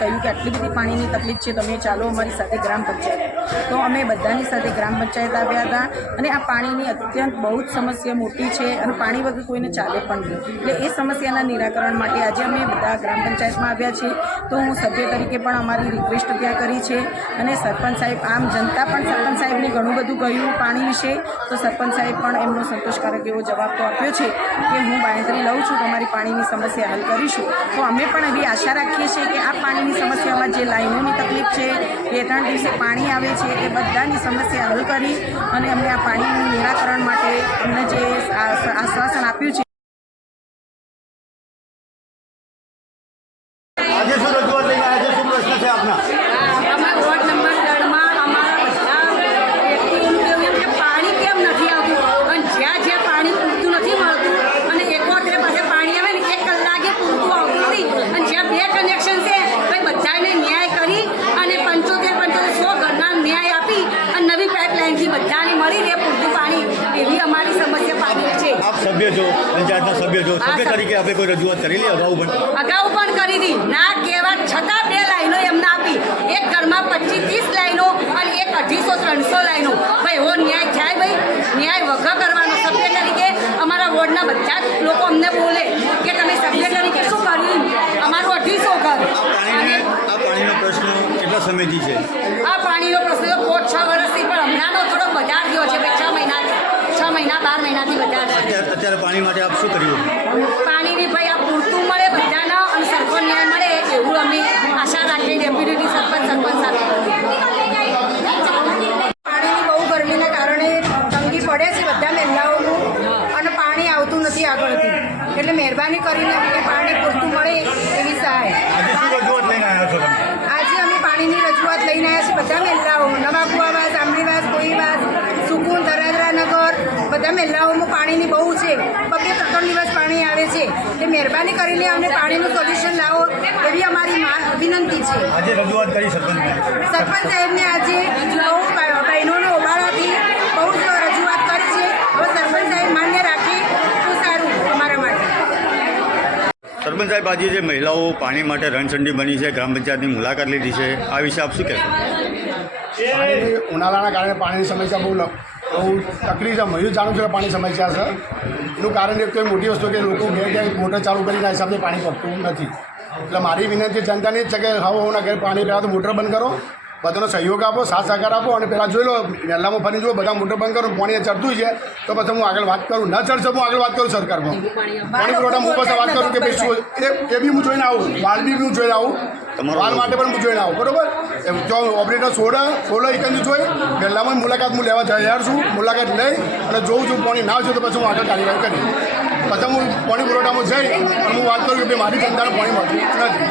કહ્યું કે આટલી બધી પાણીની તકલીફ છે, તમે ચાલો અમારી સાથે ગ્રામ પંચાયત. તો અમે બધાની સાથે ગ્રામ પંચાયત આવ્યા હતા અને આ પાણીની અત્યંત બહુ જ સમસ્યા મોટી છે અને પાણી વગર કોઈને ચાલે પણ નહીં. એટલે એ સમસ્યાના નિરાકરણ માટે આજે અમે બધા ગ્રામ પંચાયતમાં આવ્યા છીએ. તો હું સભ્ય તરીકે પણ અમારી રિક્વેસ્ટ ત્યાં કરી છે અને સરપંચ સાહેબ, આમ જનતા પણ સરપંચ સાહેબને ઘણું બધું કહ્યું પાણી વિશે. તો સરપંચ સાહેબ પણ એમનો સંતોષકારક એવો જવાબ તો આપ્યો છે કે હું બાંયધરી લઉં છું, તમારી પાણીની સમસ્યા હલ કરીશું. તો અમે પણ એવી આશા રાખીએ છીએ કે આ પાણીની સમસ્યામાં જે લાઈનોની તકલીફ છે, 2-3 દિવસે પાણી આવે છે, એ બધાની સમસ્યા હલ કરી અને અમને આ પાણીનું નિરાકરણ માટે અમને જે આશ્વાસન આપ્યું છે. આજે શું રજૂઆત લઈને આજે શું પ્રશ્ન છે આપના? અમારા વોર્ડ નંબર 3માં અમારા બધા વ્યક્તિઓનું કેવું એમ કે પાણી કેમ નથી આવતું અને જ્યાં પાણી પૂરતું નથી મળતું અને 71 પાસે પાણી આવે ને 1 કલાકે પૂરતું આવતું નથી અને જ્યાં 2 કનેક્શન છે તો બધાને ન્યાય કરી અને 75-100 ઘરના ન્યાય આપી અને નવી પાઇપલાઇનથી બધાને મળી રહે પૂરતું પાણી, એવી અમારી સમસ્યા પાણી છે. આપ સભ્ય છો, પંચાયતના સભ્ય છો, સભ્ય તરીકે આપણે કોઈ રજૂઆત કરેલી અગાઉ પણ કરી હતી. ના કહેવા છતાં 2 લાઈનો એમને આપી. એક ઘરમાં 25-30 લાઈનો અને એક 250-300 લાઈનો. ભાઈ એવો ન્યાય થાય? ભાઈ ન્યાય વગર કરવાનો. સભ્ય તરીકે અમારા વોર્ડના બધા જ લોકો અમને બોલે કે તમે સભ્ય તરીકે શું કર્યું? અમારું 250 ઘર. અને આ પાણીનો પ્રશ્ન કેટલા સમયથી છે? આ પાણીનો પ્રશ્ન તો 5-6 વર્ષથી, પણ હમણાંનો થોડો વધાર થયો છે. 6 મહિના 12 મહિનાથી વધાર છે. અત્યારે પાણી માટે આપ શું કર્યું? પાણીની ભાઈ આ પૂરતું મળે બધાના અને સરખો ન્યાય મળે એવું અમે આશા રાખીએ. ડેપ્યુટી સરપંચ સાથે પાણીની બહુ ગરમીના કારણે તંગી પડે છે બધા મહિલાઓનું અને પાણી આવતું નથી આગળથી. એટલે મહેરબાની કરીને અમને પાણી પૂરતું મળે એવી સહાય. આજે શું રજૂઆત લઈને આવ્યા છો તમે? આજે અમે પાણીની રજૂઆત લઈને આવ્યા છીએ. બધા મહિલાઓ, નવાકુવાવાસ, આંબલીવાસ, કોઈવાસ, સુકૂન, ધરાધરાનગર, બધા મહિલાઓમાં પાણીની બહુ છે. 2-3 દિવસ પાણી આવે છે. તે મહેરબાની કરીને અમને પાણીનું સોલ્યુશન લાવો એવી અમારી વિનંતી છે. આજે રજૂઆત કરી સરપંચ સાહેબને આજે બહુ બહેનોને ઓબાળાથી બહુ જ રજૂઆત કરી છે. હવે સરપંચ સાહેબ માન્ય રાખી તો સારું અમારા માટે. સરપંચ સાહેબ, આજે જે મહિલાઓ પાણી માટે રણચંડી બની છે, ગ્રામ પંચાયતની મુલાકાત લીધી છે, આ વિશે આપ શું કહેશો? ઉનાળાના કારણે પાણીની સમસ્યા બહુ તકલીફ છે. મહિલું જાણું છું કે પાણી સમસ્યા છે. એનું કારણ એક તો મોટી વસ્તુ કે લોકો ઘેર મોટર ચાલુ કરીને હિસાબે પાણી પડતું નથી. એટલે મારી વિનંતી જનતાની જ છે કે હવના ઘરે પાણી પહેલાં તો મોટર બંધ કરો, બધાનો સહયોગ આપો, સાથ સહકાર આપો અને પહેલાં જોઈ લો, વહેલામાં ફરી જુઓ, બધા મોટર બંધ કરો, પાણી ચડતું છે તો પછી હું આગળ વાત કરું. ન ચડશે હું આગળ વાત કરું સરકારમાં. પાણી પુરવઠા હું પાસે વાત કરું કે ભાઈ શું એ બી હું જોઈને આવું, વાલ બી હું જોઈને આવું, વાલ માટે પણ હું જોઈને આવું. બરાબર? જો ઓપરેટર સોળો એકંદી જોઈ પહેલાંમાં મુલાકાત હું લેવા તૈયાર છું. મુલાકાત લઈ અને જોઉં છું પાણી ના આવશે તો પછી હું આગળ કાર્યવાહી કરીશ. પછી હું પાણી પુરવઠામાં જઈ અને હું વાત કરું કે ભાઈ મારી જનતાને પાણી મળતું નથી.